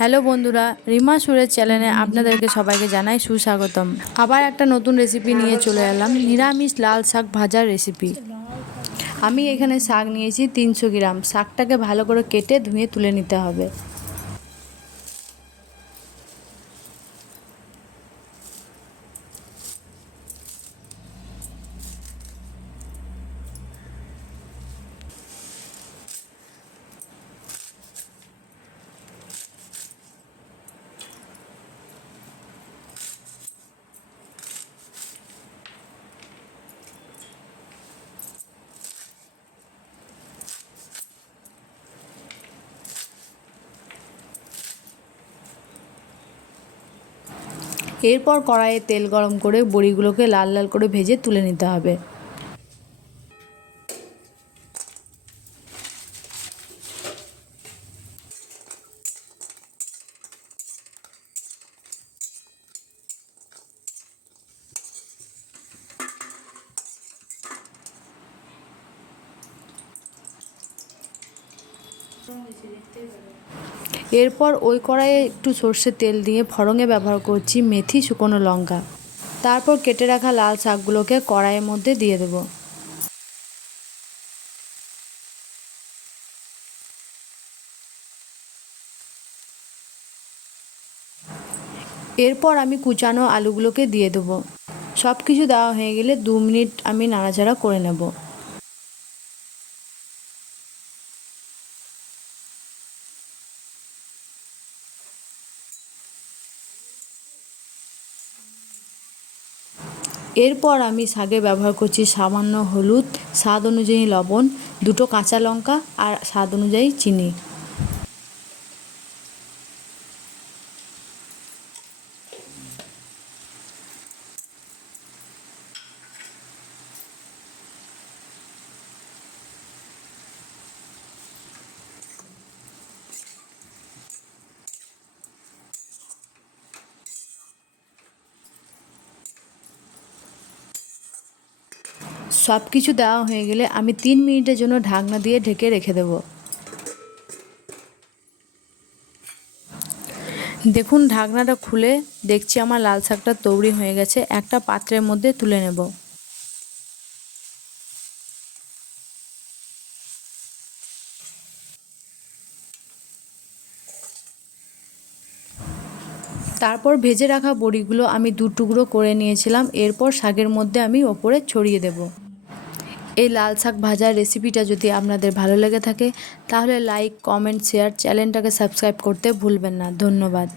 Hello বন্ধুরা, রিমা সুরের চ্যানেলে আপনাদেরকে সবাইকে জানাই সুস্বাগতম। আবার একটা নতুন রেসিপি নিয়ে চলে এলাম, নিরামিষ লাল শাক ভাজার রেসিপি। আমি এখানে শাক নিয়েছি 300 গ্রাম। শাকটাকে ভালো করে কেটে ধুয়ে তুলে নিতে হবে। এরপর কড়াইয়ে তেল গরম করে বড়িগুলোকে লাল লাল করে ভেজে তুলে নিতে হবে। এরপর ওই কড়াইয়ে একটু সর্ষের তেল দিয়ে ফোড়নে ব্যবহার করছি মেথি, শুকনো লঙ্কা। তারপর কেটে রাখা লাল শাকগুলোকে কড়াইয়ের মধ্যে দিয়ে দেবো। এরপর আমি কুচানো আলুগুলোকে দিয়ে দেবো। সব কিছু দেওয়া হয়ে গেলে 2 মিনিট আমি নাড়াচাড়া করে নেব। এরপর আমি শাকে ব্যবহার করছি সামান্য হলুদ, স্বাদ অনুযায়ী লবণ, 2টো কাঁচা লঙ্কা আর স্বাদ অনুযায়ী চিনি। সব কিছু দেওয়া হয়ে গেলে আমি 3 মিনিটের জন্য ঢাকনা দিয়ে ঢেকে রেখে দেব। দেখুন, ঢাকনাটা খুলে দেখছি আমার লাল শাকটা তৈরি হয়ে গেছে। একটা পাত্রের মধ্যে তুলে নেব। তারপর ভেজে রাখা বড়িগুলো আমি 2 টুকরো করে নিয়েছিলাম। এরপর শাকের মধ্যে আমি ওপরে ছড়িয়ে দেব। এই লাল শাক ভাজার রেসিপিটা যদি আপনাদের ভালো লেগে থাকে তাহলে লাইক, কমেন্ট, শেয়ার, চ্যানেলটাকে সাবস্ক্রাইব করতে ভুলবেন না। ধন্যবাদ।